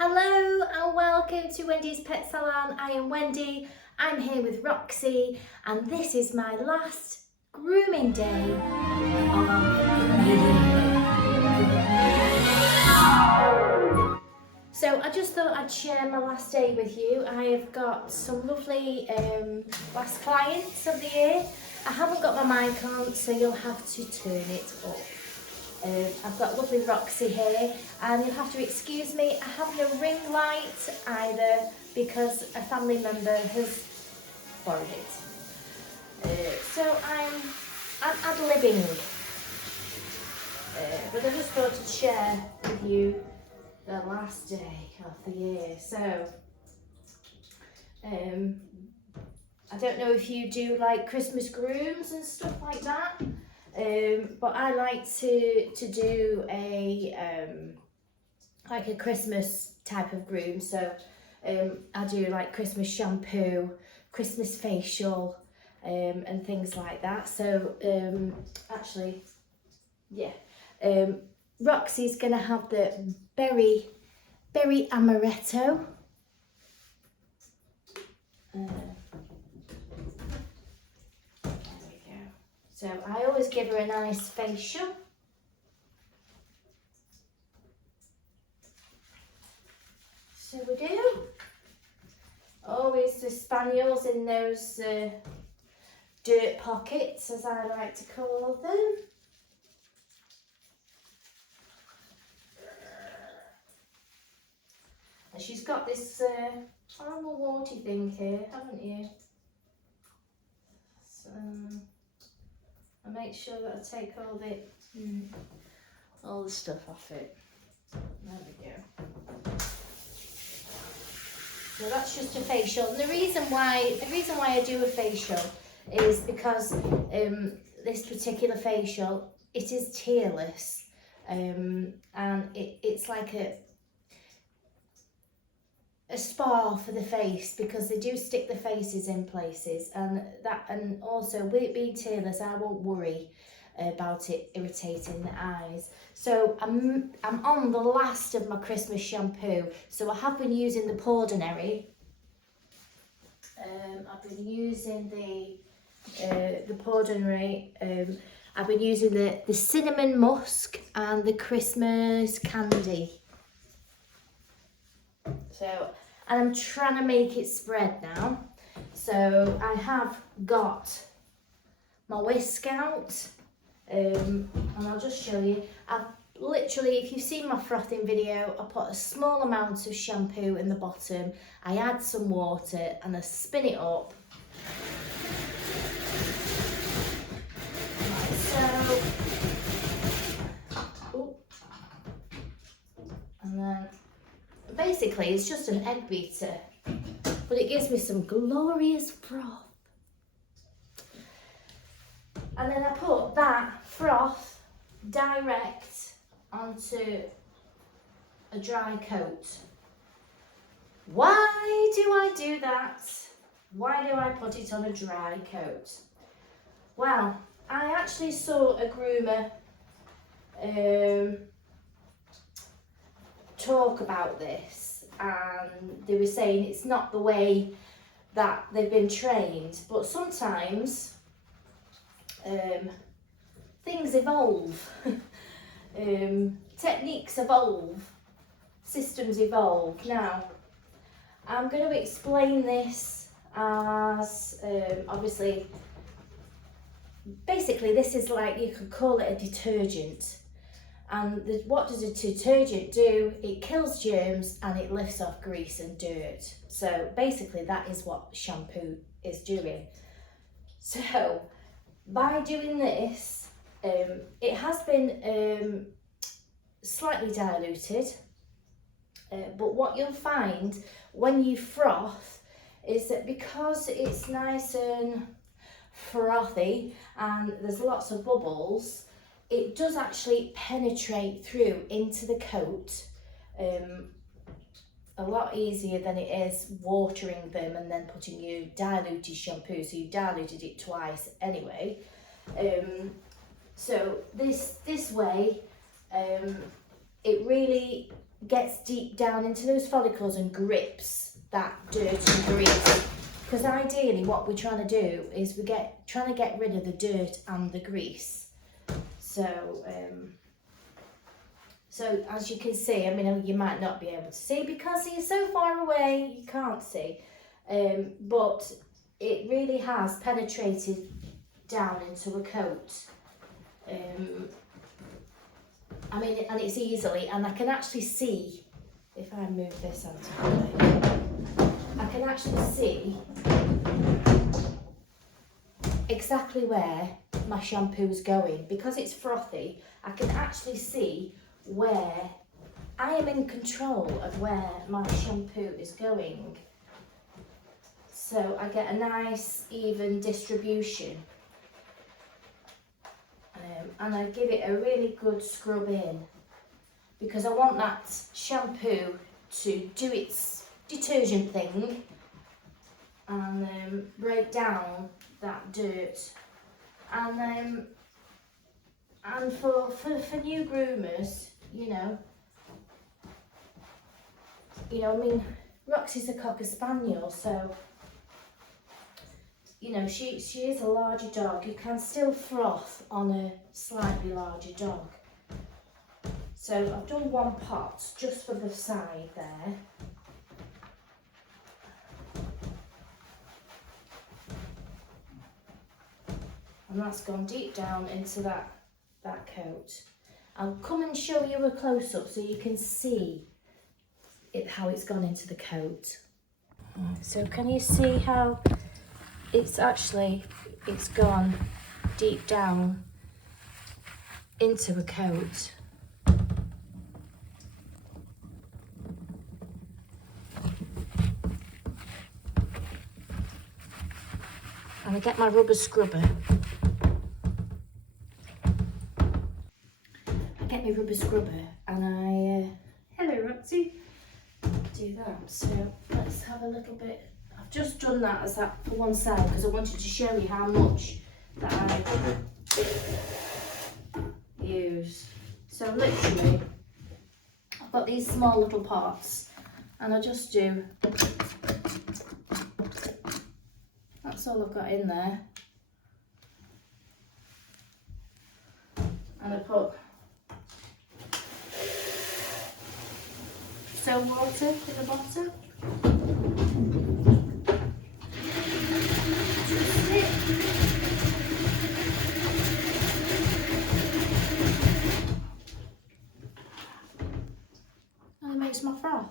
Hello and welcome to Wendy's Pet Salon. I am Wendy, I'm here with Roxy and this is my last grooming day of the year. So I just thought I'd share my last day with you. I have got some lovely last clients of the year. I haven't got my mic on, so you'll have to turn it up. I've got lovely Roxy here and you'll have to excuse me, I have no ring light either because a family member has borrowed it. So I'm ad-libbing, but I just thought to share with you the last day of the year. So I don't know if you do like Christmas grooms and stuff like that. But I like to do like a Christmas type of groom. So I do like Christmas shampoo, Christmas facial, and things like that. So actually, yeah, Roxy's gonna have the berry amaretto. So I always give her a nice facial. So we do. Always the spaniels in those dirt pockets, as I like to call them. And she's got this horrible warty thing here, haven't you? So I make sure that I take all the stuff off it. There we go. So that's just a facial. And the reason why I do a facial is because this particular facial, it is tearless, and it's like a spa for the face, because they do stick the faces in places, and also with it being tearless, I won't worry about it irritating the eyes. So I'm on the last of my Christmas shampoo. So I have been using the Pordinary. I've been using the Pordinary. I've been using the cinnamon musk and the Christmas candy. So, and I'm trying to make it spread now. So I have got my whisk out, and I'll just show you. I've literally, if you've seen my frothing video, I put a small amount of shampoo in the bottom, I add some water and I spin it up. So, and then basically it's just an egg beater, but it gives me some glorious froth. And then I put that froth direct onto a dry coat. Why do I do that? Why do I put it on a dry coat? Well, I actually saw a groomer talk about this, and they were saying it's not the way that they've been trained, but sometimes things evolve. Techniques evolve, systems evolve. Now I'm going to explain this as obviously, basically this is like, you could call it a detergent. And what does a detergent do? It kills germs and it lifts off grease and dirt. So basically that is what shampoo is doing. So by doing this, it has been slightly diluted, but what you'll find when you froth is that because it's nice and frothy and there's lots of bubbles, it does actually penetrate through into the coat a lot easier than it is watering them and then putting your diluted shampoo. So you diluted it twice anyway. So this way, it really gets deep down into those follicles and grips that dirt and grease. Because ideally what we're trying to do is trying to get rid of the dirt and the grease. So so as you can see, I mean, you might not be able to see because you're so far away, you can't see. But it really has penetrated down into a coat. I mean, and it's easily, and I can actually see, if I move this out of the way, I can actually see exactly where my shampoo is going. Because it's frothy, I can actually see where I am in control of where my shampoo is going. So I get a nice even distribution. And I give it a really good scrub in because I want that shampoo to do its detergent thing and break down that dirt. And for new groomers, you know, I mean, Roxy's a Cocker Spaniel, so you know, she is a larger dog. You can still froth on a slightly larger dog. So I've done one pot just for the side there. And that's gone deep down into that coat. I'll come and show you a close-up so you can see how it's gone into the coat. So can you see how it's gone deep down into a coat. And I get my rubber scrubber. And I, hello Roxy, do that. So let's have a little bit. I've just done that as that for one side because I wanted to show you how much that I use. So literally, I've got these small little pots and I just do, that's all I've got in there. And I put soap water in the bottom. And it makes my froth.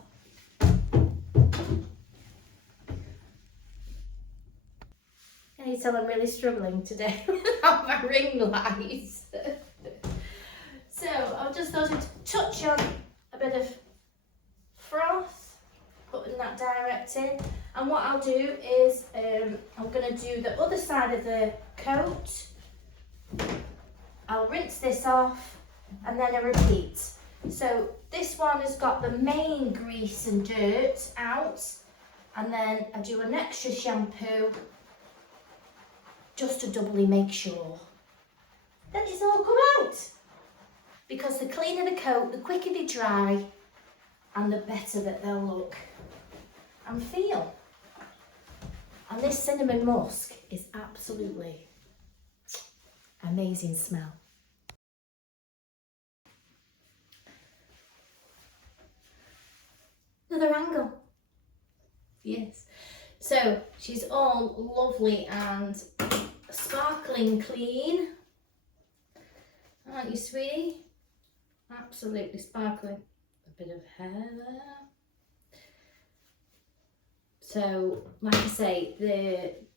Can you tell I'm really struggling today without my ring lights? So I've just thought to touch on a bit of froth, putting that direct in. And what I'll do is I'm going to do the other side of the coat. I'll rinse this off and then I repeat. So this one has got the main grease and dirt out, and then I do an extra shampoo just to doubly make sure that it's all come out. Because the cleaner the coat, the quicker they dry and the better that they'll look and feel. And this cinnamon musk is absolutely amazing smell. Another angle. Yes. So she's all lovely and sparkling clean. Aren't you, sweetie? Absolutely sparkling. A bit of hair there. So, like I say,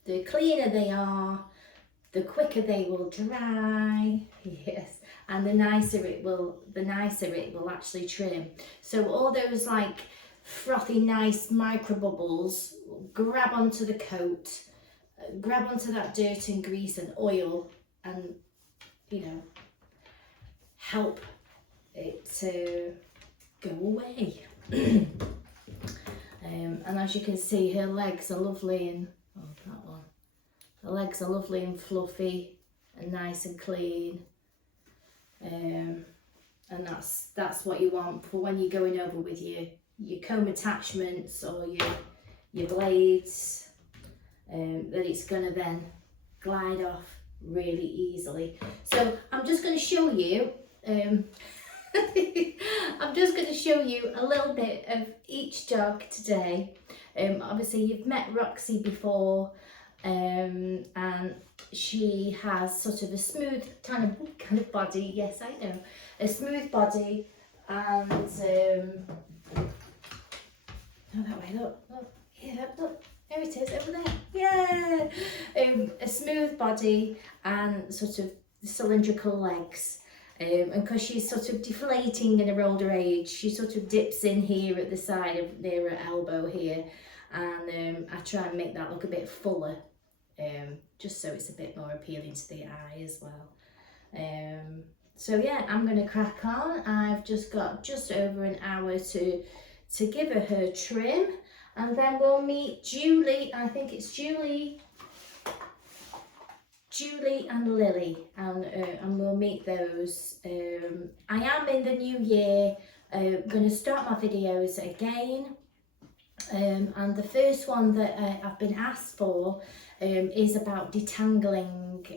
the cleaner they are, the quicker they will dry. Yes, and the nicer it will actually trim. So all those like frothy, nice micro bubbles grab onto the coat, grab onto that dirt and grease and oil, and you know, help it to go away. And as you can see, her legs are lovely and that one. Her legs are lovely and fluffy and nice and clean. And and that's what you want for when you're going over with your comb attachments or your blades, that it's going to then glide off really easily. So I'm just going to show you I'm just going to show you a little bit of each dog today. Obviously you've met Roxy before, and she has sort of a smooth kind of body. Yes, I know, a smooth body, and oh, that way, look, yeah, look, there it is over there. Yeah, a smooth body and sort of cylindrical legs. And because she's sort of deflating in her older age, she sort of dips in here at the side of near her elbow here, and I try and make that look a bit fuller, just so it's a bit more appealing to the eye as well. So yeah, I'm going to crack on. I've just got just over an hour to give her trim, and then we'll meet Julie. I think it's Julie and Lily, and we'll meet those. I am in the new year going to start my videos again, and the first one that I've been asked for is about detangling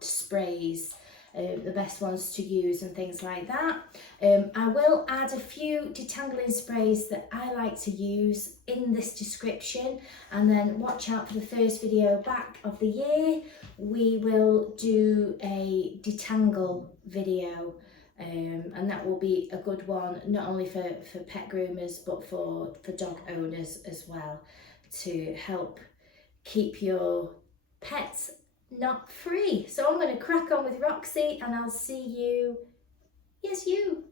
sprays, the best ones to use and things like that. I will add a few detangling sprays that I like to use in this description, and then watch out for the first video back of the year. We will do a detangle video, and that will be a good one, not only for pet groomers but for dog owners as well, to help keep your pets not free. So I'm going to crack on with Roxy, and I'll see you, yes you,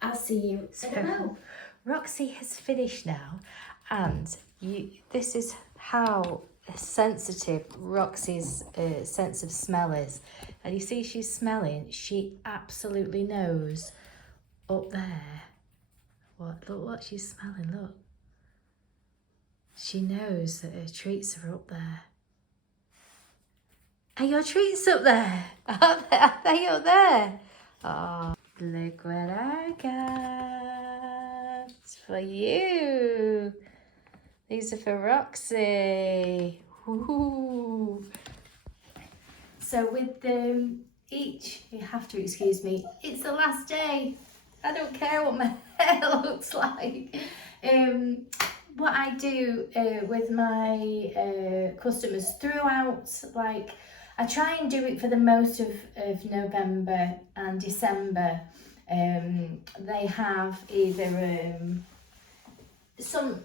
I'll see you in a moment. Roxy has finished now, and this is how sensitive Roxy's sense of smell is. And you see she's smelling, she absolutely knows up there. Look what she's smelling, look. She knows that her treats are up there. Are your treats up there? Are they up there? Oh, look what I got for you. These are for Roxy. Ooh. So with each, you have to excuse me, it's the last day. I don't care what my hair looks like. What I do with my customers throughout, like, I try and do it for the most of November and December. They have either some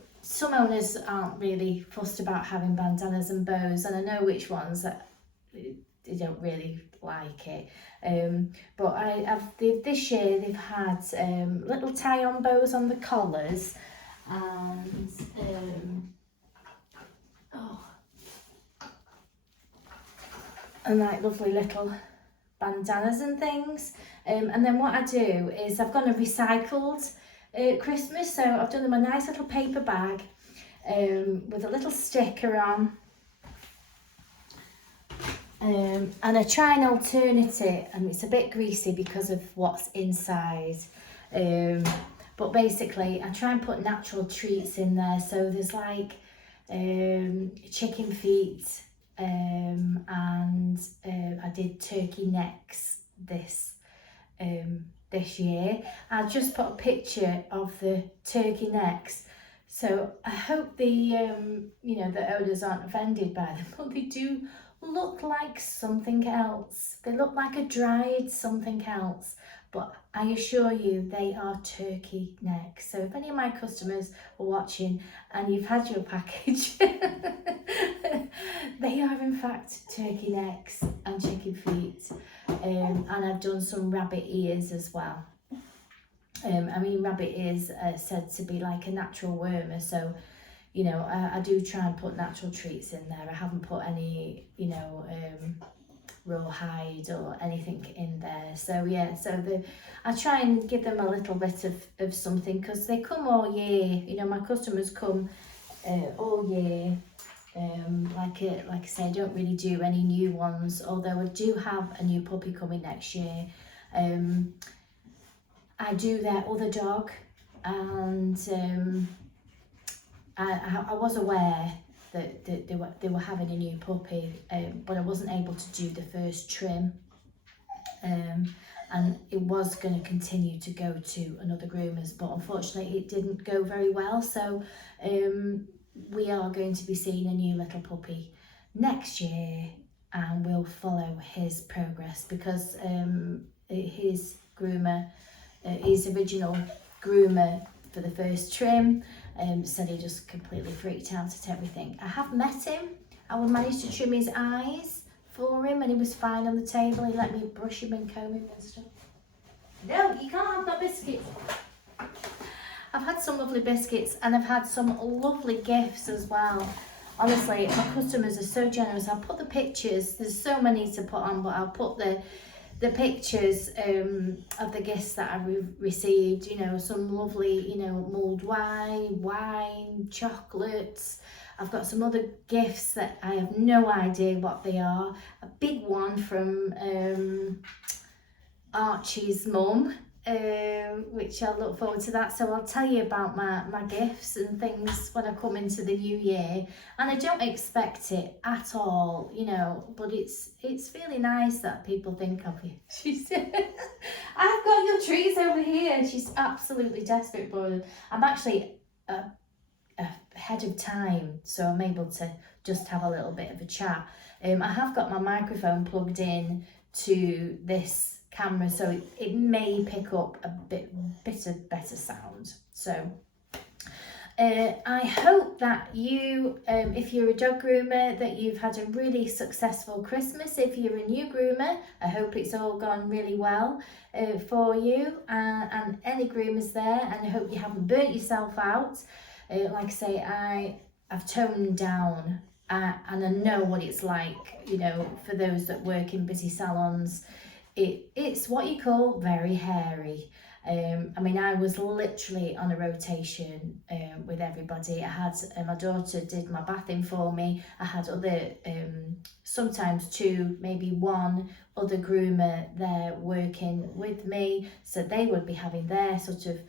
owners aren't really fussed about having bandanas and bows, and I know which ones that they don't really like it. But this year they've had little tie-on bows on the collars, and like lovely little bandanas and things. And then what I do is I've got a recycled Christmas, so I've done them a nice little paper bag with a little sticker on, and I try and alternate it, and it's a bit greasy because of what's inside, but basically I try and put natural treats in there. So there's like chicken feet, and I did turkey necks this year. I just put a picture of the turkey necks, so I hope the owners aren't offended by them, but they do look like something else. They look like a dried something else, but I assure you they are turkey necks. So if any of my customers are watching and you've had your package, they are in fact turkey necks and chicken feet. And I've done some rabbit ears as well. I mean, rabbit ears are said to be like a natural wormer, so you know, I do try and put natural treats in there. I haven't put any, rawhide or anything in there. So yeah, I try and give them a little bit of something, because they come all year. You know, my customers come all year. Like I say, I don't really do any new ones, although I do have a new puppy coming next year. I do their other dog, and I was aware that they were having a new puppy, but I wasn't able to do the first trim, and it was going to continue to go to another groomer's, but unfortunately it didn't go very well. So we are going to be seeing a new little puppy next year, and we'll follow his progress, because his groomer, his original groomer for the first trim, said he just completely freaked out at everything. I have met him. I managed to trim his eyes for him, and he was fine on the table. He let me brush him and comb him and stuff. No, you can't have my biscuits. I've had some lovely biscuits, and I've had some lovely gifts as well. Honestly, my customers are so generous. I'll put the pictures, there's so many to put on, but I'll put the pictures of the gifts that I've received. You know, some lovely, you know, mulled wine, chocolates. I've got some other gifts that I have no idea what they are. A big one from Archie's mum, which I'll look forward to that. So I'll tell you about my gifts and things when I come into the new year. And I don't expect it at all, you know, but it's really nice that people think of you. She said, I've got your treats over here. She's absolutely desperate for them. I'm actually ahead of time, so I'm able to just have a little bit of a chat. I have got my microphone plugged in to this camera, so it may pick up a bit of better sound. So I hope that you, if you're a dog groomer, that you've had a really successful Christmas. If you're a new groomer, I hope it's all gone really well for you, and any groomers there, and I hope you haven't burnt yourself out. Like I say, I've toned down, and I know what it's like, you know, for those that work in busy salons. It's what you call very hairy. I mean, I was literally on a rotation with everybody. I had, my daughter did my bathing for me. I had other, sometimes two, maybe one other groomer there working with me. So they would be having their sort of,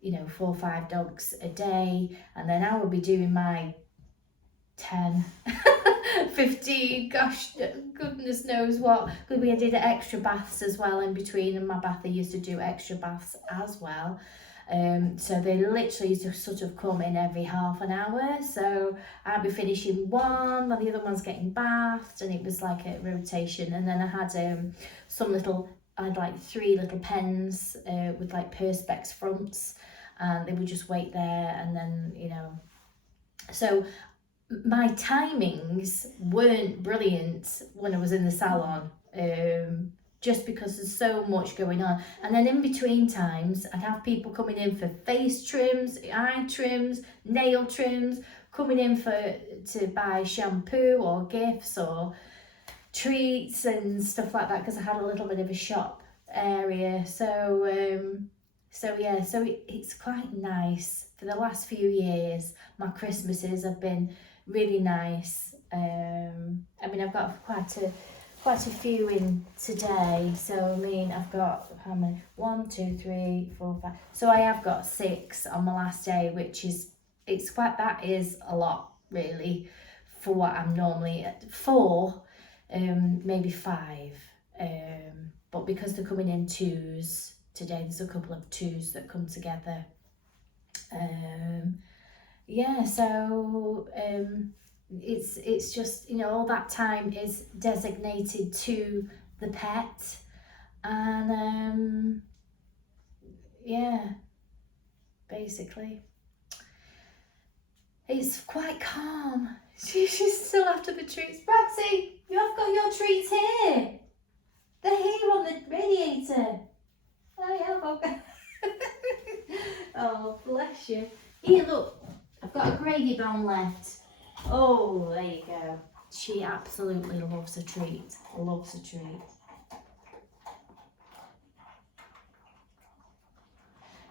you know, 4 or 5 dogs a day. And then I would be doing my 10, 15, gosh, goodness knows what. Because we did extra baths as well in between, and my bather used to do extra baths as well. So they literally just sort of come in every half an hour. So I'd be finishing one while the other one's getting bathed, and it was like a rotation. And then I had I had like 3 little pens with like perspex fronts, and they would just wait there, and then, you know. So my timings weren't brilliant when I was in the salon, just because there's so much going on. And then in between times, I'd have people coming in for face trims, eye trims, nail trims, coming in to buy shampoo or gifts or treats and stuff like that, because I had a little bit of a shop area. So yeah, so it's quite nice. For the last few years, my Christmases have been really nice. I mean, I've got quite a few in today. So I mean, I've got how many? 1, 2, 3, 4, 5. So I have got 6 on my last day, which is that is a lot really for what I'm normally at. 4, maybe 5. But because they're coming in 2s today, there's a couple of 2s that come together. Yeah, so it's just, you know, all that time is designated to the pet, and yeah, basically it's quite calm. She's still after the treats. Bratty, you have got your treats here. They're here on the radiator. I have. Okay. Oh, bless you. Here, look, I've got a gravy bone left. Oh, there you go. She absolutely loves a treat. Loves a treat.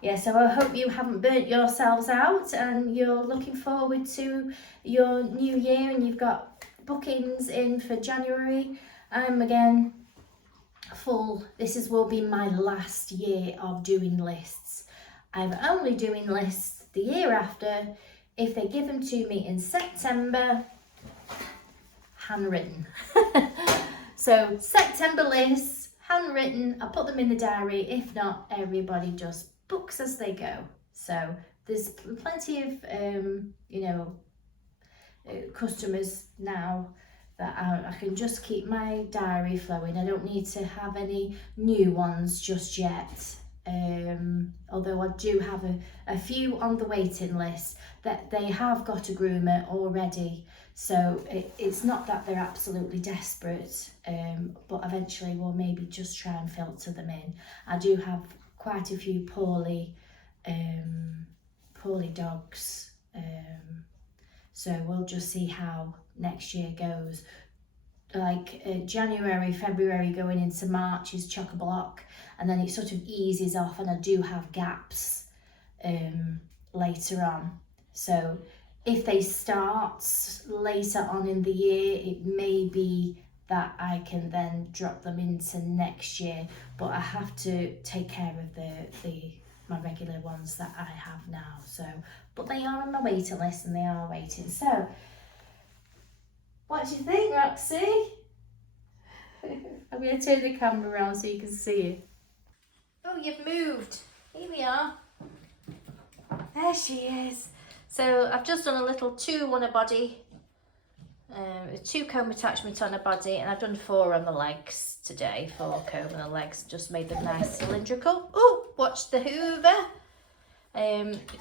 Yeah, so I hope you haven't burnt yourselves out, and you're looking forward to your new year, and you've got bookings in for January. I'm again will be my last year of doing lists. I'm only doing lists the year after if they give them to me in September, handwritten. So September lists, handwritten, I put them in the diary. If not, everybody just books as they go. So there's plenty of, customers now that I can just keep my diary flowing. I don't need to have any new ones just yet. Although I do have a few on the waiting list that they have got a groomer already. So it's not that they're absolutely desperate, but eventually we'll maybe just try and filter them in. I do have quite a few poorly dogs, so we'll just see how next year goes. Like January, February going into March is chock-a-block, and then it sort of eases off, and I do have gaps later on. So if they start later on in the year, it may be that I can then drop them into next year, but I have to take care of my regular ones that I have now. So, but they are on my waiting list and they are waiting. So, what do you think, Roxy? I'm going to turn the camera around so you can see it. Oh, you've moved. Here we are. There she is. So I've just done a little 2 on a body, a 2 comb attachment on a body, and I've done 4 on the legs today. 4 comb on the legs, just made them nice cylindrical. Oh, watch the hoover.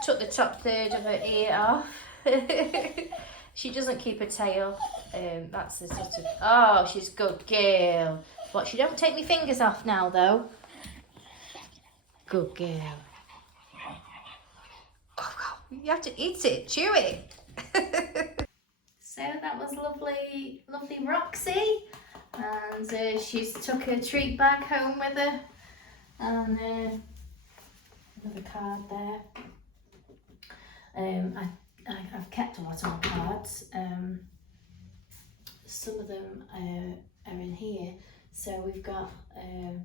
Took the top third of her ear off. She doesn't keep a tail. That's the sort of, oh, she's good girl. But she don't take me fingers off now though. Good girl. You have to eat it, chew it. So that was lovely Roxy, and she's took her treat bag home with her, and another card there. I've kept a lot of my cards. Some of them are in here. So we've got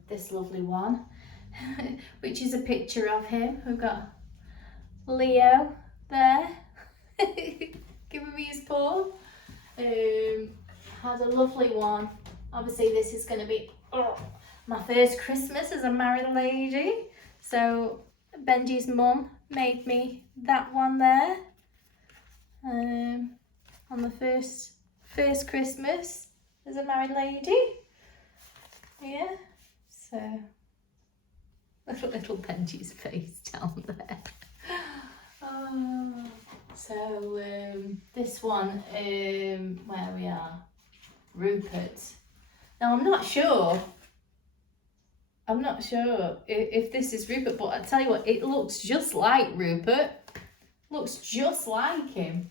this lovely one, which is a picture of him. We've got Leo there, giving me his paw. Had a lovely one. Obviously this is going to be my first Christmas as a married lady. So Benji's mum made me that one there. On the first Christmas as a married lady. Yeah, so little Benji's face down there. Oh, so this one, where we are, Rupert. Now I'm not sure if this is Rupert, but I tell you what, it looks just like Rupert. Looks just like him.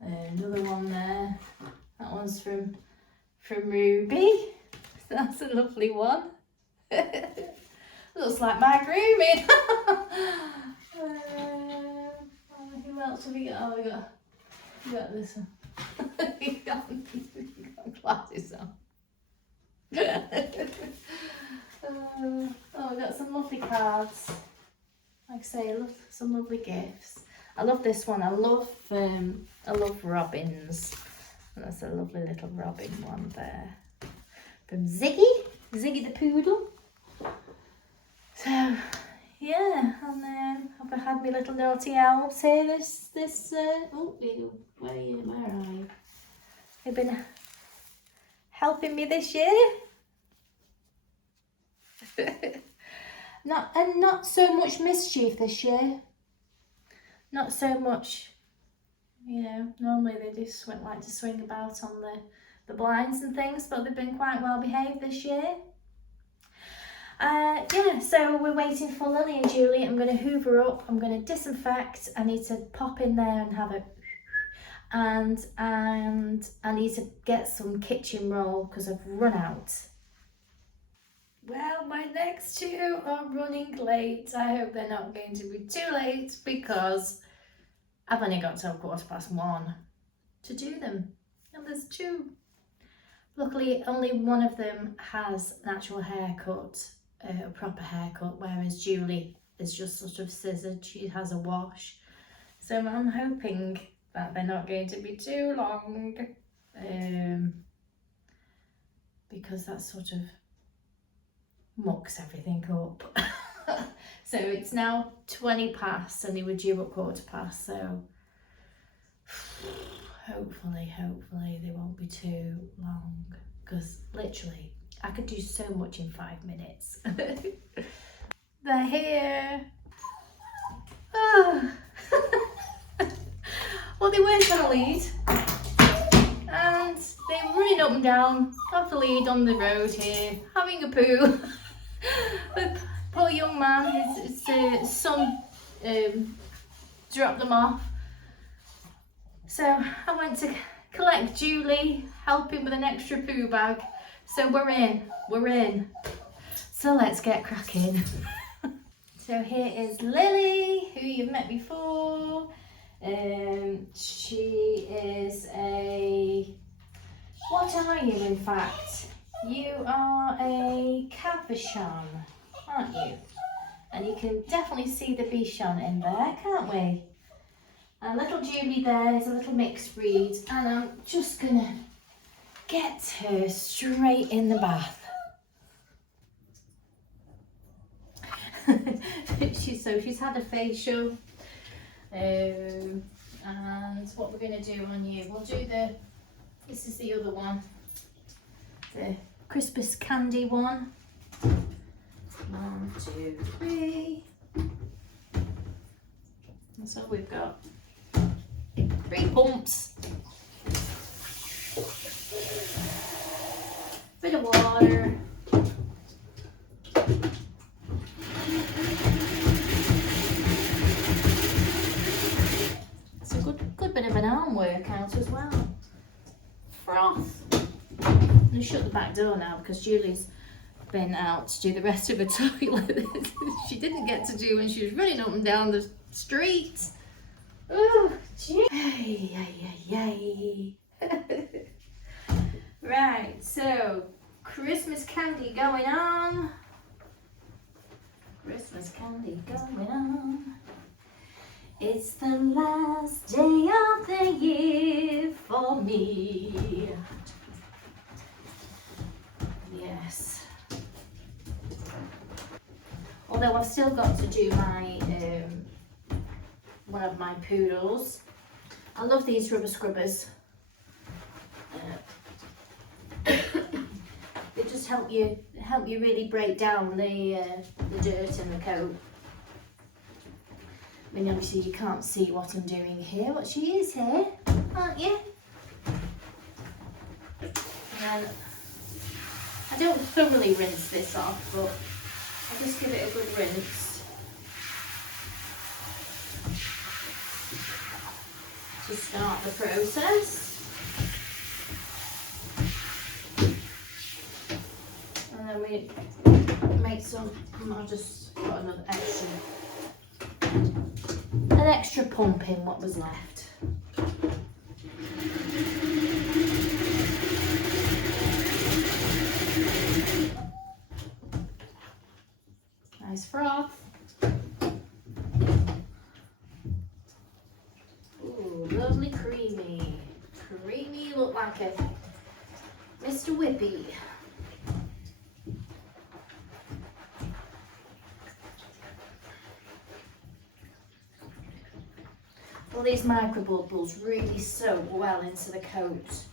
Another one there. That one's from Ruby. That's a lovely one. Looks like my grooming. Who else have we got? Oh, we got this one. we got glasses on. We got some lovely cards. Like I say, I love some lovely gifts. I love this one. I love robins. And that's a lovely little robin one there. From Ziggy the poodle. So yeah, and then I've had my little naughty elves here. Where are you? They've been helping me this year. Not so much mischief this year. Not so much, normally they just like to swing about on the blinds and things, but they've been quite well behaved this year. Yeah, so we're waiting for Lily and Julie. I'm going to hoover up, I'm going to disinfect. I need to pop in there and have a, and I need to get some kitchen roll because I've run out. Well, my next 2 are running late. I hope they're not going to be too late because I've only got till 1:15 to do them. And there's 2 Luckily, only one of them has an actual haircut, a proper haircut, whereas Julie is just sort of scissored. She has a wash. So I'm hoping that they're not going to be too long, because that sort of mucks everything up. So it's now 20 past and they were due at 1/4 past, so hopefully they won't be too long, because literally I could do so much in 5 minutes. They're here. Oh. Well, they weren't on a lead and they were running up and down off the lead on the road here, having a poo. The poor young man, his son dropped them off. So I went to collect Julie, help him with an extra poo bag. So we're in. So let's get cracking. So here is Lily, who you've met before. She is what are you in fact? You are a Cabochon, aren't you? And you can definitely see the Bichon in there, can't we? And little Julie there is a little mixed breed, and I'm just gonna get her straight in the bath. She's had a facial, and what we're gonna do on you, we'll do this is the other one, the Christmas candy one. 1, 2, 3. That's all we've got. 3 pumps. Bit of water. It's a good bit of an arm workout as well. Froth. I'm going to shut the back door now because Julie's been out to do the rest of her toilet. She didn't get to do when she was running up and down the street. Oh, gee. Yay. Right, so Christmas candy going on. Christmas candy going on. It's the last day of the year for me. Yes. Although I've still got to do my one of my poodles. I love these rubber scrubbers. They just help you really break down the dirt in the coat. I mean, obviously you can't see what I'm doing here, but she is here, aren't you? And I don't thoroughly rinse this off, but I'll just give it a good rinse. To start the process. And then we make some, I'll just put another extra pump in what was left. Nice froth. Ooh, lovely creamy. Creamy, look like a Mr. Whippy. Well, these micro bubbles really soak well into the coat.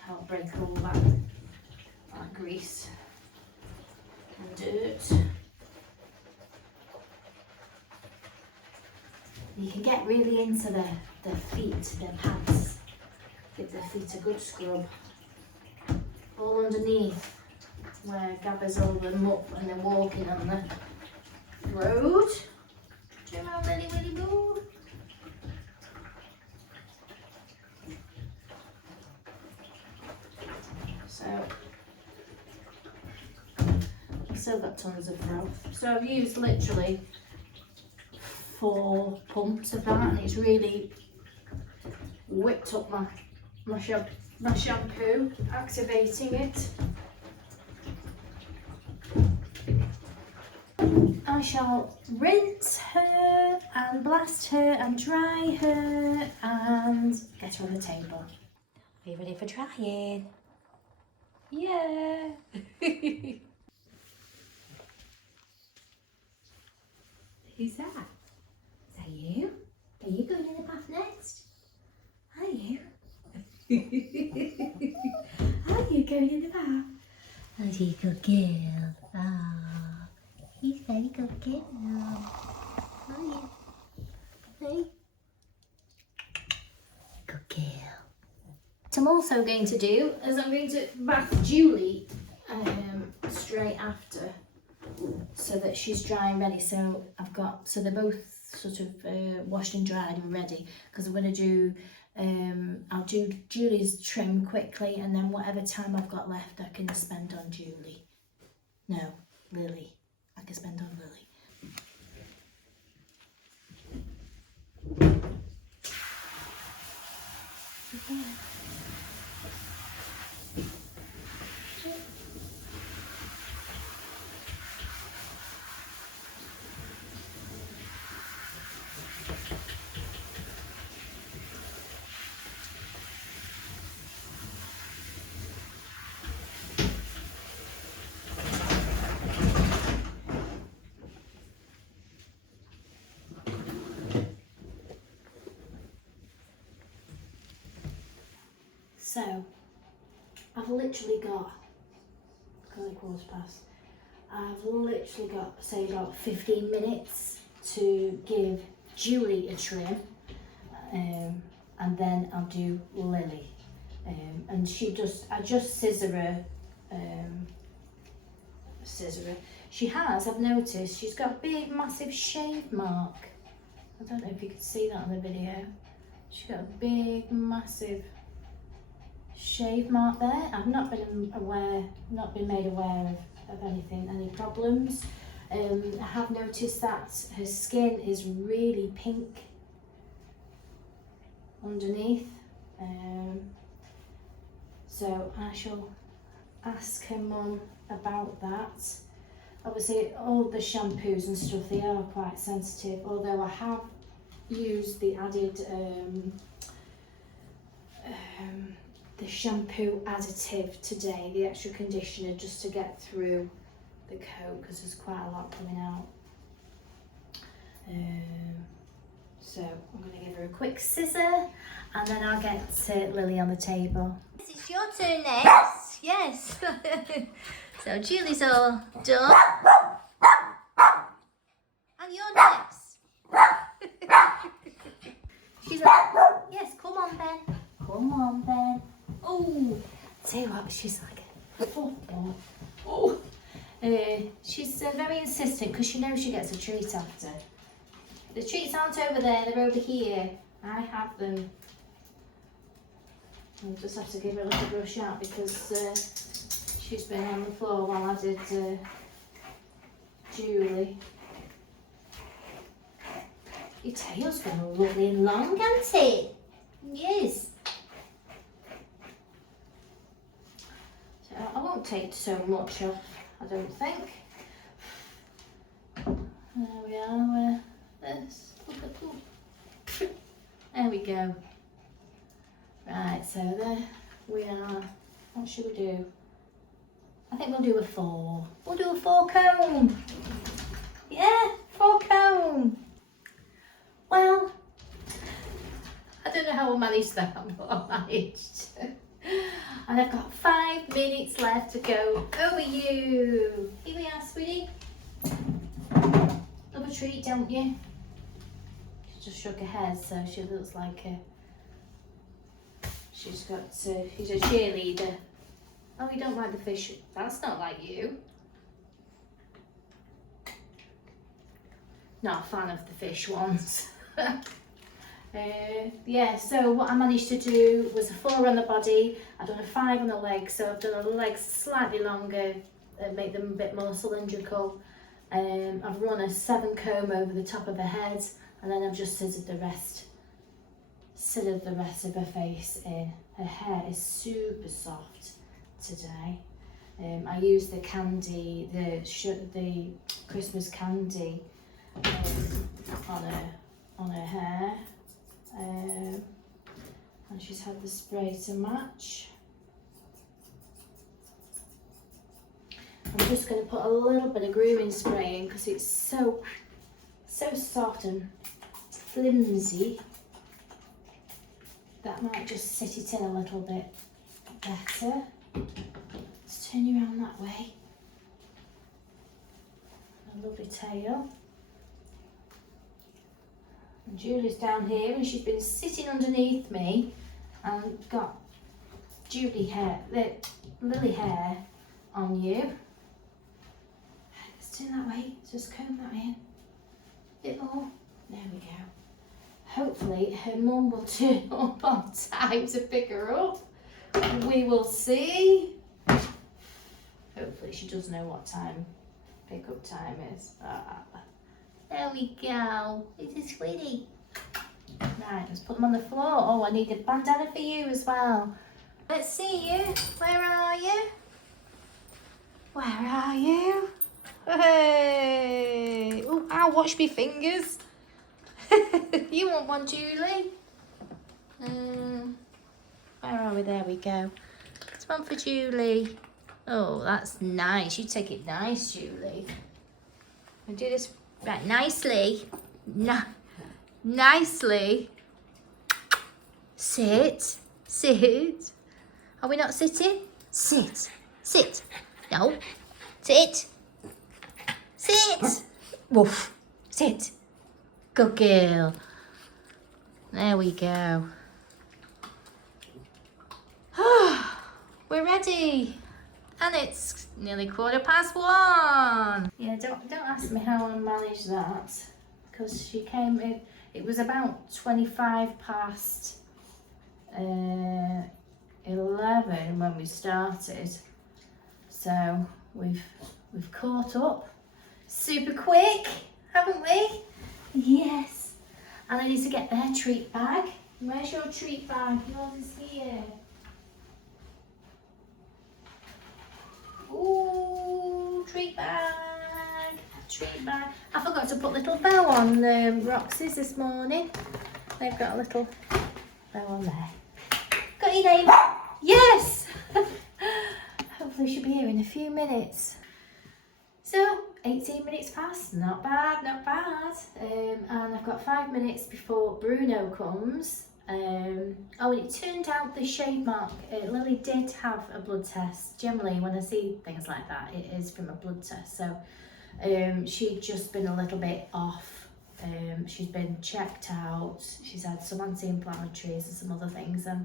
Help break all that grease and dirt. You can get really into the feet, their pads. Give their feet a good scrub. All underneath where gathers all them up when they're walking on the road. Turn around, Lily Willy Boo. So, I've still got tons of froth. So I've used literally 4 pumps of that, and it's really whipped up my my shampoo, activating it. I shall rinse her and blast her and dry her and get her on the table. Are you ready for drying? Yeah. Who's that? Is that you? Are you going in the bath next? Are you? Are you going in the bath? Are you good girl? Ah, he's very good girl. Are you? Hey? Good girl. What I'm also going to do is I'm going to bath Julie straight after, so that she's dry and ready. So they're both sort of washed and dried and ready, because I'm going to do I'll do Julie's trim quickly, and then whatever time I've got left I can spend on Julie. No, Lily. I can spend on Lily. So, I've literally got, quarter past, I've literally got, say, about 15 minutes to give Julie a trim, and then I'll do Lily. And I just scissor her, She has, I've noticed, she's got a big, massive shave mark. I don't know if you can see that on the video. She's got a big, massive shave mark there. I've not been made aware of anything, any problems. I have noticed that her skin is really pink underneath. So I shall ask her mum about that. Obviously all the shampoos and stuff, they are quite sensitive, although I have used the added the shampoo additive today, the extra conditioner, just to get through the coat, because there's quite a lot coming out. So I'm going to give her a quick scissor, and then I'll get Lily on the table. Yes, it's your turn next. Yes. So Julie's all done, and you're next. She's like, yes, come on Ben. Come on Ben. Oh, tell you what, she's like, she's very insistent, because she knows she gets a treat after. The treats aren't over there, they're over here. I have them. I'll just have to give her a little brush out, because she's been on the floor while I did Julie. Your tail's gone lovely and long, hasn't it? Yes. So I won't take so much off, I don't think. There we are. This. There we go. Right, so there we are. What should we do? I think we'll do a 4. We'll do a 4 comb. Yeah, 4 comb. Well, I don't know how I managed that, but I managed. And I've got 5 minutes left to go. Over you. Here we are, sweetie. Love a treat, don't you? She just shook her head, so she looks like she's a cheerleader. Oh, you don't like the fish? That's not like you. Not a fan of the fish ones. Yeah, so what I managed to do was a 4 on the body. I've done a 5 on the legs, so I've done the legs slightly longer, make them a bit more cylindrical. I've run a 7 comb over the top of her head, and then I've just scissored the rest of her face in. her hair is super soft today. I used the candy, the Christmas candy on her hair, and she's had the spray to match. I'm just going to put a little bit of grooming spray in because it's so soft and flimsy. That might just sit it in a little bit better. Let's turn you around that way. A lovely tail. And Julie's down here and she's been sitting underneath me and got Lily hair on you. Let's turn that way, just comb that in. A bit more. There we go. Hopefully her mum will turn up on time to pick her up. We will see. Hopefully she does know what time pick-up time is. There we go. It's a sweetie. Right, let's put them on the floor. Oh, I need a bandana for you as well. Let's see you. Where are you? Where are you? Hey! Oh, I'll wash my fingers. You want one, Julie? Where are we? There we go. It's one for Julie. Oh, that's nice. You take it nice, Julie. I'll do this right nicely. Nicely. Sit. Sit. Are we not sitting? Sit. Sit. No. Sit. Sit. Woof. Sit. Good girl. There we go. We're ready. And it's nearly 1:15. Yeah, don't ask me how I managed that. Because she came in, it was about 25 past 11 when we started. So we've caught up super quick, haven't we? Yes. And I need to get their treat bag. Where's your treat bag? Yours is here. Ooh, treat bag. Treat bag. I forgot to put a little bow on Roxy's this morning. They've got a little bow on there. Got your name? Yes! Hopefully she'll be here in a few minutes. So, 18 minutes past, not bad, not bad. And I've got 5 minutes before Bruno comes. Oh, and it turned out the shade mark, Lily did have a blood test. Generally, when I see things like that, it is from a blood test. So, she'd just been a little bit off. She's been checked out. She's had some anti-inflammatories and some other things, and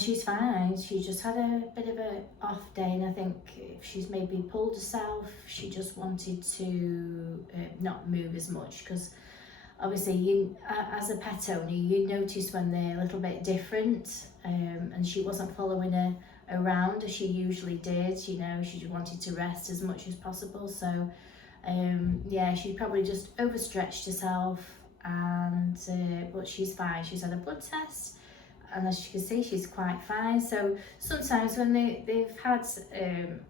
she's fine. She just had a bit of a off day, and I think she's maybe pulled herself. She just wanted to not move as much, because obviously you, as a pet owner, you notice when they're a little bit different, and she wasn't following her around as she usually did. You know, she just wanted to rest as much as possible. So yeah, she probably just overstretched herself, and but she's fine. She's had a blood test, and as you can see, she's quite fine. So sometimes when they've had,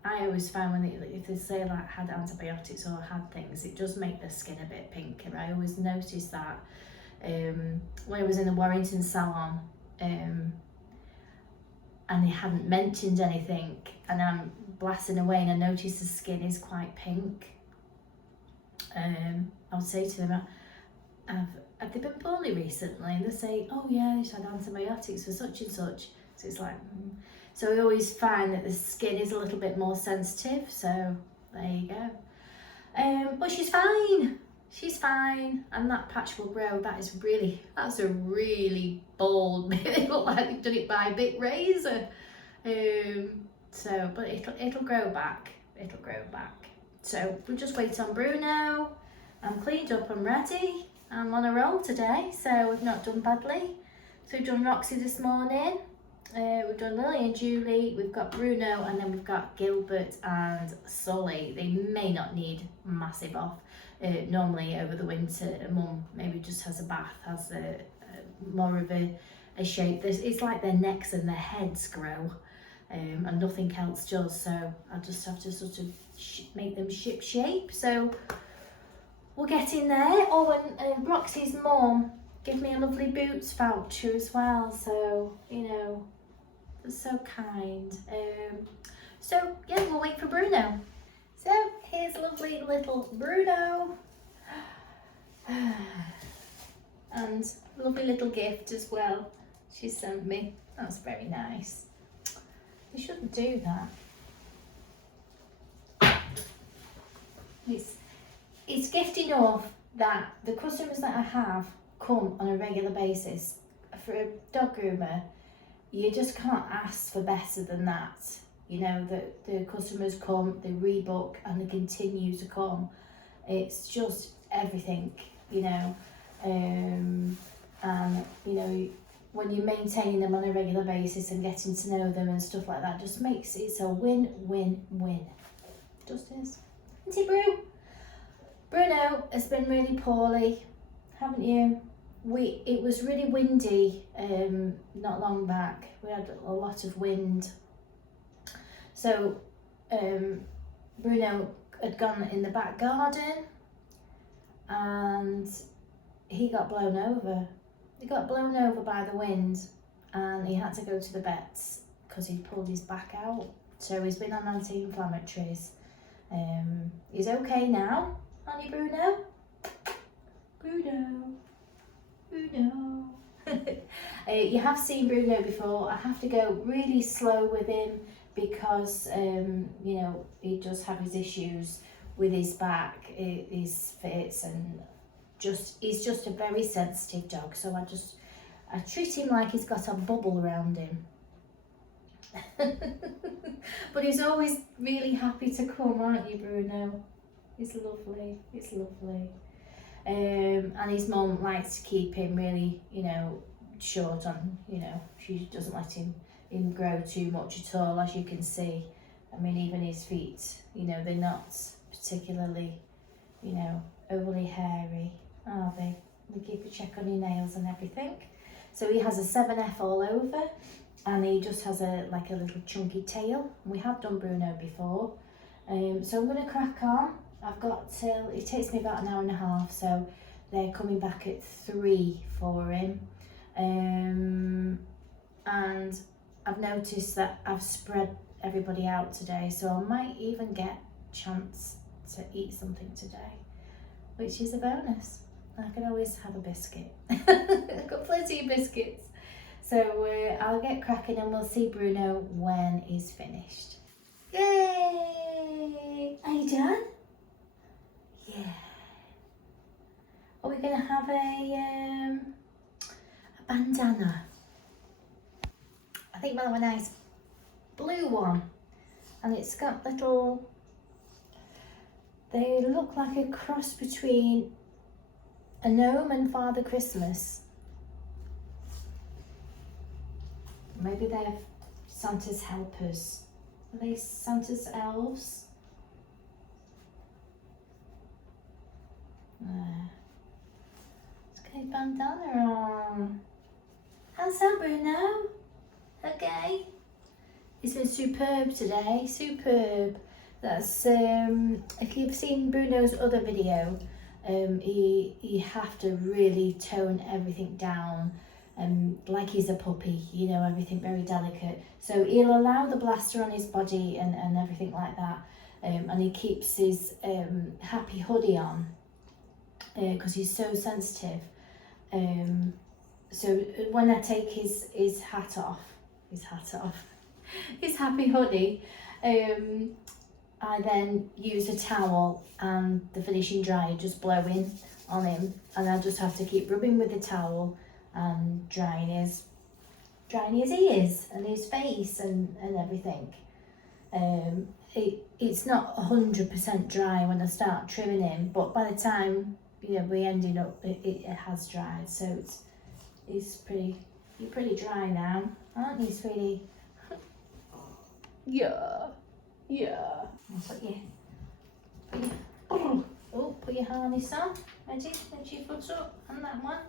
I always find when if they say like had antibiotics or had things, it does make their skin a bit pinker. I always notice that when I was in the Warrington salon, and they hadn't mentioned anything, and I'm blasting away and I notice the skin is quite pink. I would say to them, have they been poorly recently? And they say, oh yeah, they've had antibiotics for such and such. So it's like, So I always find that the skin is a little bit more sensitive. So there you go. But she's fine. She's fine. And that patch will grow. That's a really bold bit. It looks like they've done it by a bit razor. But it'll grow back. It'll grow back. So we'll just wait on Bruno. I'm cleaned up and ready. I'm on a roll today, so we've not done badly. So we've done Roxy this morning. We've done Lily and Julie. We've got Bruno, and then we've got Gilbert and Sully. They may not need massive off. Normally over the winter, Mum maybe just has a bath, has more of a a shape. It's like their necks and their heads grow, and nothing else does. So I just have to sort of make them ship shape. So we'll get in there. Oh, and Roxy's mum gave me a lovely boots voucher as well. So, you know, that's so kind. So yeah, we'll wait for Bruno. So here's lovely little Bruno. And lovely little gift as well she sent me. That's very nice. You shouldn't do that. It's gift enough that the customers that I have come on a regular basis. For a dog groomer, you just can't ask for better than that. You know, the customers come, they rebook, and they continue to come. It's just everything, you know. And, you know, when you're maintaining them on a regular basis and getting to know them and stuff like that, just makes it a win-win-win. Just is. Isn't it, Brew? Bruno has been really poorly, haven't you? It was really windy not long back. We had a lot of wind. So Bruno had gone in the back garden and he got blown over. He got blown over by the wind and he had to go to the vets because he pulled his back out. So he's been on anti-inflammatories. He's okay now, aren't you, Bruno? Bruno. You have seen Bruno before. I have to go really slow with him because you know, he does have his issues with his back, his fits, and he's just a very sensitive dog. So I treat him like he's got a bubble around him. But he's always really happy to come, aren't you, Bruno? He's lovely. He's lovely. And his mum likes to keep him really, you know, short on, you know, she doesn't let him grow too much at all, as you can see. I mean, even his feet, you know, they're not particularly, you know, overly hairy, are they? We keep a check on his nails and everything. So he has a 7F all over, and he just has like a little chunky tail. We have done Bruno before. So I'm going to crack on. I've got till, it takes me about an hour and a half, so they're coming back at 3 for him. And I've noticed that I've spread everybody out today, so I might even get a chance to eat something today, which is a bonus. I can always have a biscuit. I've got plenty of biscuits. So I'll get cracking and we'll see Bruno when he's finished. Yay! Are you done? Yeah. Are we going to have a bandana? I think we'll have a nice blue one. And it's got little, they look like a cross between a gnome and Father Christmas. Maybe they're Santa's helpers. Are they Santa's elves? Let's get a bandana on. How's that, Bruno? Okay. He's been superb today, superb. That's, if you've seen Bruno's other video, you have to really tone everything down, like he's a puppy, you know, everything very delicate. So he'll allow the blaster on his body and everything like that, and he keeps his happy hoodie on because he's so sensitive. So when I take his hat off, his happy hoodie, I then use a towel and the finishing dryer just blowing on him, and I just have to keep rubbing with the towel and drying his ears and his face and everything. It's not 100% dry when I start trimming him, but by the time, you know, we ended up, it has dried, so you're pretty dry now, aren't you, sweetie? Yeah. Put your harness on. Ready? Lift your foot up on that one.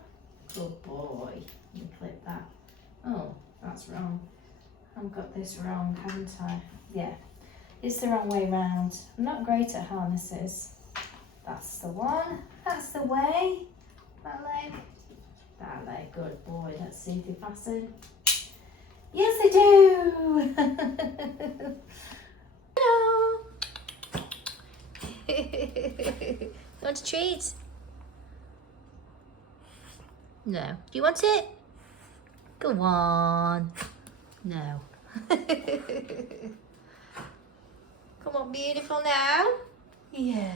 Good boy. You clip that. Oh, that's wrong. I've got this wrong, haven't I? Yeah, it's the wrong way round. I'm not great at harnesses. That's the one. That's the way. That leg. That leg. Good boy. Let's see if they fasten. Yes, they do. Hello. You want a treat? No. Do you want it? Go on. No. Come on, beautiful now. Yeah.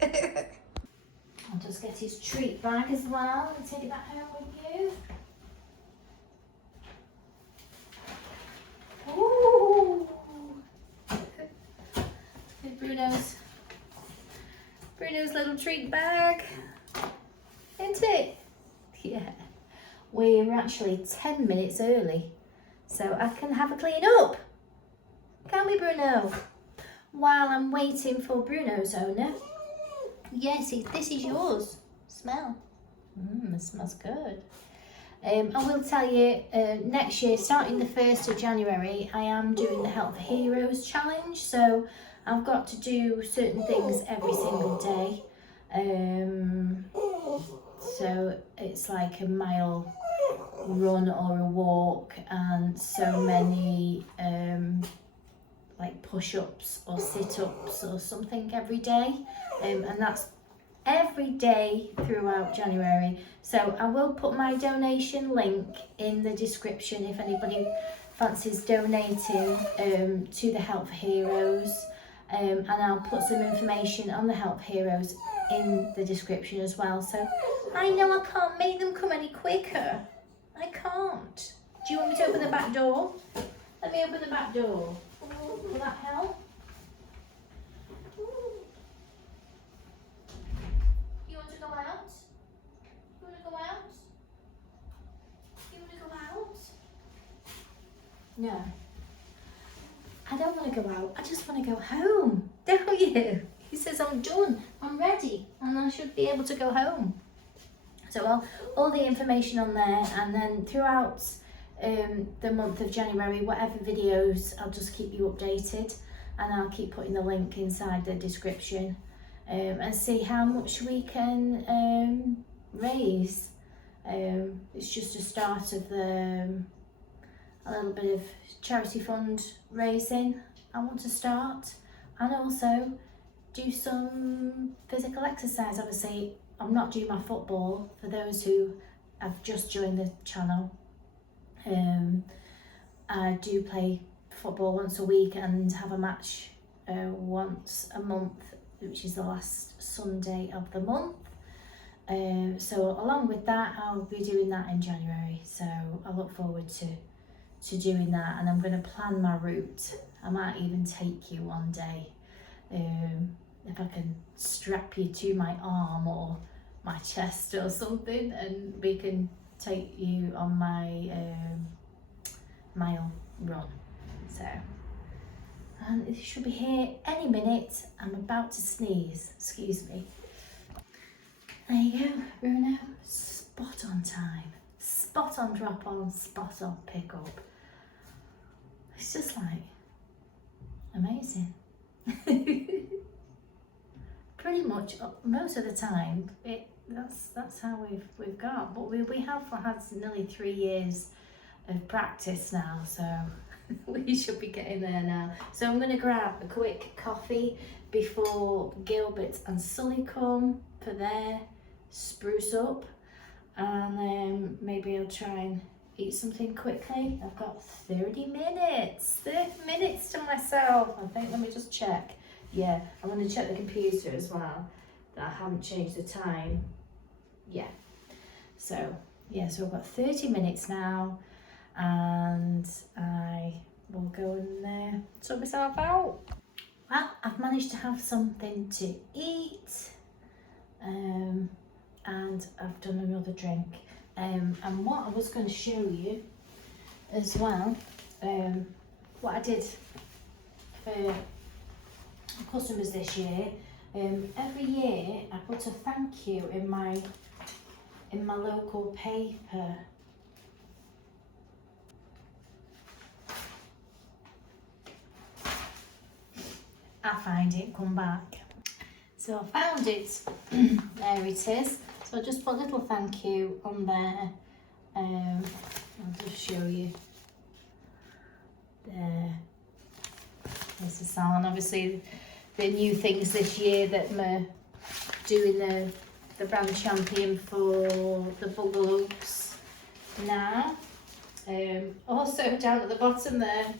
I'll just get his treat bag as well and take it back home with you. Ooh. Bruno's little treat bag. Isn't it? Yeah. We're actually 10 minutes early, so I can have a clean up. Can't we, Bruno? While I'm waiting for Bruno's owner. Yes, this is yours. Smell. It smells good. I will tell you, next year, starting the 1st of January, I am doing the Help for Heroes challenge. So I've got to do certain things every single day. So it's like a mile run or a walk, and so many like push-ups or sit-ups or something every day, and that's every day throughout January. So I will put my donation link in the description if anybody fancies donating to the Help for Heroes, and I'll put some information on the Help for Heroes in the description as well. So I know I can't make them come any quicker. I can't. Do you want me to open the back door? Let me open the back door. Will that help? You want to go out? You want to go out? You want to go out? No. I don't want to go out. I just want to go home. Don't you? He says I'm done. I'm ready. And I should be able to go home. So all the information on there, and then throughout the month of January, whatever videos, I'll just keep you updated, and I'll keep putting the link inside the description, and see how much we can raise. It's just a start of a little bit of charity fund raising I want to start, and also do some physical exercise. Obviously I'm not doing my football, for those who have just joined the channel. I do play football once a week and have a match once a month, which is the last Sunday of the month. So along with that, I'll be doing that in January. So I look forward to doing that, and I'm going to plan my route. I might even take you one day, if I can strap you to my arm or my chest or something, and we can take you on my mile run. So, and it should be here any minute. I'm about to sneeze, excuse me. There you go, Bruno. Spot on time, spot on drop on, spot on pick up. It's just like amazing. Pretty much most of the time that's how we've got, but we have had nearly 3 years of practice now, so we should be getting there now. So I'm going to grab a quick coffee before Gilbert and Sully come for their spruce up, and maybe I'll try and eat something quickly. I've got 30 minutes to myself, I think. Let me just check. Yeah, I'm going to check the computer as well, that I haven't changed the time. Yeah, so I've got 30 minutes now, and I will go and sort myself out. Well, I've managed to have something to eat, and I've done another drink, and what I was going to show you as well, what I did for customers this year. Every year I put a thank you in my local paper. find it, come back. So I found it. There it is. So I'll just put a little thank you on there. I'll just show you. There. There's the salon. Obviously, the new things this year that I'm doing the brand champion for the bungalows now. Also down at the bottom there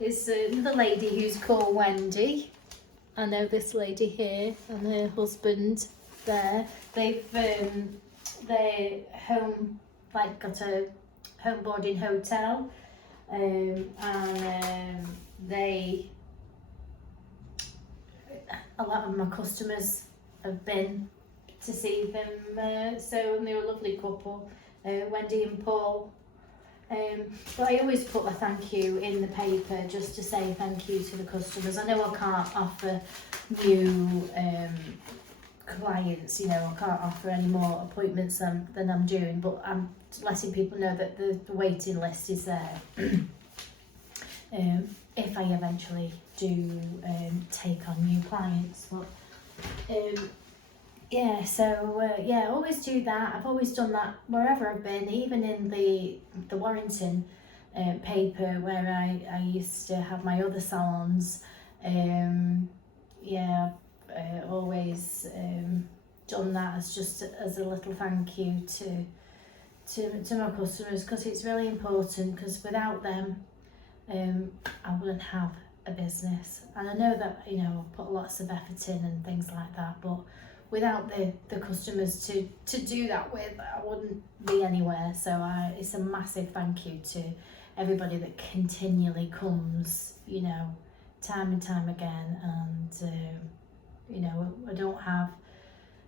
is another lady who's called Wendy. I know this lady here and her husband there. They've they got a home boarding hotel, and a lot of my customers have been to see them, so and they're a lovely couple, Wendy and Paul. But I always put a thank you in the paper just to say thank you to the customers. I know I can't offer new clients, you know, I can't offer any more appointments than I'm doing, but I'm letting people know that the waiting list is there. If I eventually do take on new clients. But yeah, so yeah, I always do that. I've always done that wherever I've been, even in the Warrington paper where I used to have my other salons. Yeah, I've always done that as just as a little thank you to my customers, because it's really important, because without them I wouldn't have a business. And I know that, you know, I put lots of effort in and things like that, but without the customers to do that with, I wouldn't be anywhere. So it's a massive thank you to everybody that continually comes, you know, time and time again. And you know, I don't have,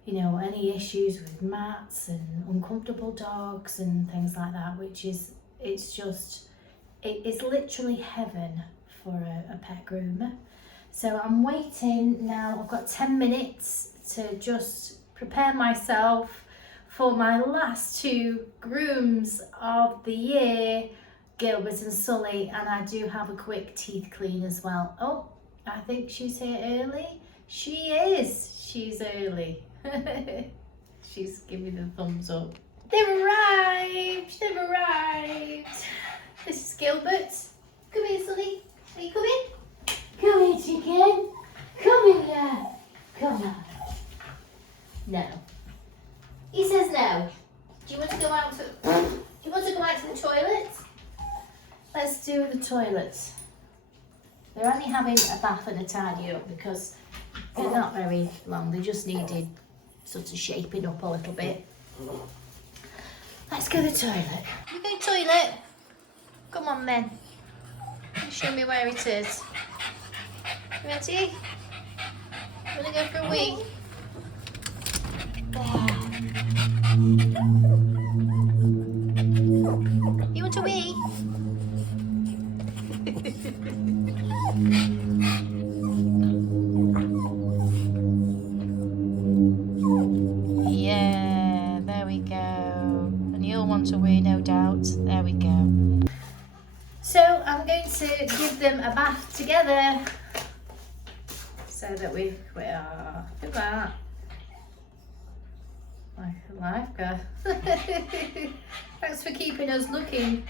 you know, any issues with mats and uncomfortable dogs and things like that, which is, it's just, it's literally heaven for a pet groomer. So I'm waiting now. I've got 10 minutes to just prepare myself for my last two grooms of the year, Gilbert and Sully, and I do have a quick teeth clean as well. Oh, I think she's here early. She is. She's early. She's giving the thumbs up. They've arrived. They've arrived. This is Gilbert. Come here, Sully. Are you coming? Come here, chicken. Come here. Come on. No. He says no. Do you want to go out to? Do you want to go out to the toilet? Let's do the toilet. They're only having a bath and a tidy up because they're not very long. They just needed sort of shaping up a little bit. Let's go to the toilet. You go toilet? Come on, then. Show me where it is. Ready? Want to go for a wee? You want a wee? Yeah, there we go. And you'll want a wee, no doubt. There we go. So I'm going to give them a bath together, so that we are. Look at that. Like a lifeguard. Thanks for keeping us looking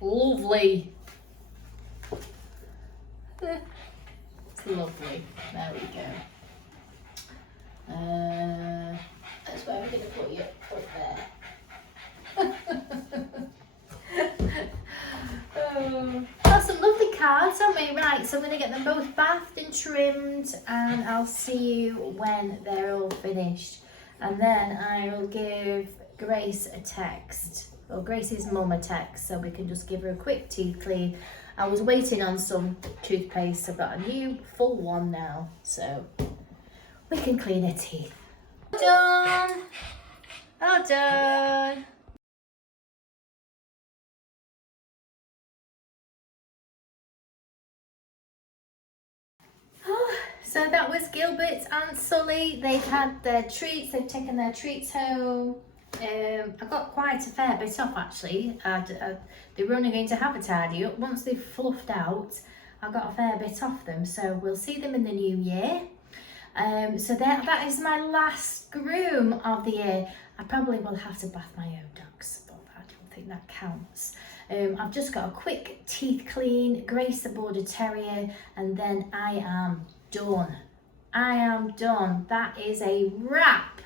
lovely. It's lovely. There we go. That's where we're going to put you up there. Oh, that's some lovely cards, aren't we? Right, so I'm going to get them both bathed and trimmed, and I'll see you when they're all finished. And then I will give Grace a text, or Grace's mum a text, so we can just give her a quick teeth clean. I was waiting on some toothpaste. I've got a new full one now, so we can clean her teeth. All done. All done. So that was Gilbert and Sully. They've had their treats, they've taken their treats home. I got quite a fair bit off actually. They were only going to have a tidy up. Once they've fluffed out, I got a fair bit off them, so we'll see them in the new year. So that is my last groom of the year. I probably will have to bath my own dogs, but I don't think that counts. I've just got a quick teeth clean, grace the border terrier, and then I am done. I am done. That is a wrap.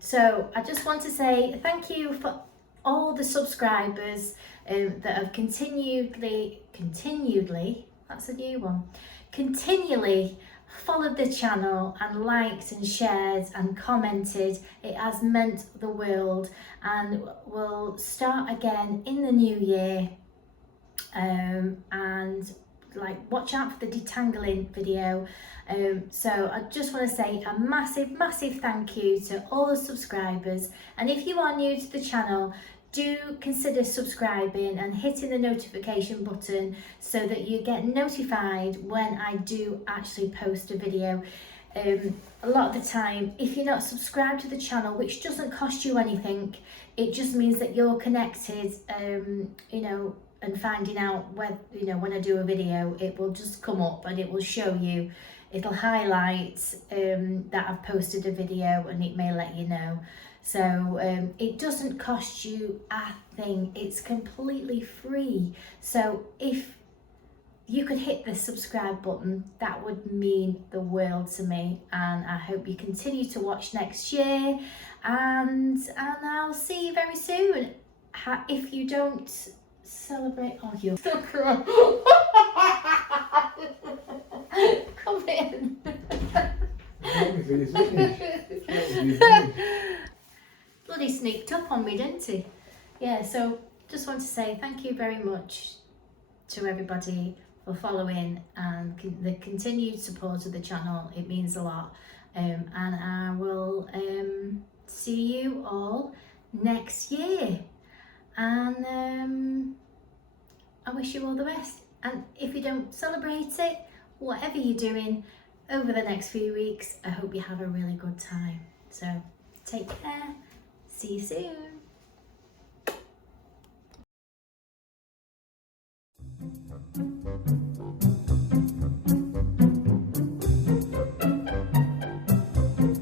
So I just want to say thank you for all the subscribers that have continually, that's a new one, continually followed the channel and liked and shared and commented. It has meant the world, and we'll start again in the new year. And like, watch out for the detangling video. So I just want to say a massive thank you to all the subscribers, and if you are new to the channel, do consider subscribing and hitting the notification button so that you get notified when I do actually post a video. A lot of the time, if you're not subscribed to the channel, which doesn't cost you anything, it just means that you're connected, you know, and finding out when, you know, when I do a video, it will just come up and it will show you, it'll highlight that I've posted a video, and it may let you know. So it doesn't cost you a thing, it's completely free. So if you could hit the subscribe button, that would mean the world to me, and I hope you continue to watch next year, and I'll see you very soon. If you don't celebrate, oh, you're still crying. Come in. Bloody sneaked up on me, didn't he? Yeah, so just want to say thank you very much to everybody for following and the continued support of the channel. It means a lot. And I will see you all next year. And I wish you all the best. And if you don't celebrate it, whatever you're doing over the next few weeks, I hope you have a really good time. So take care. See you soon.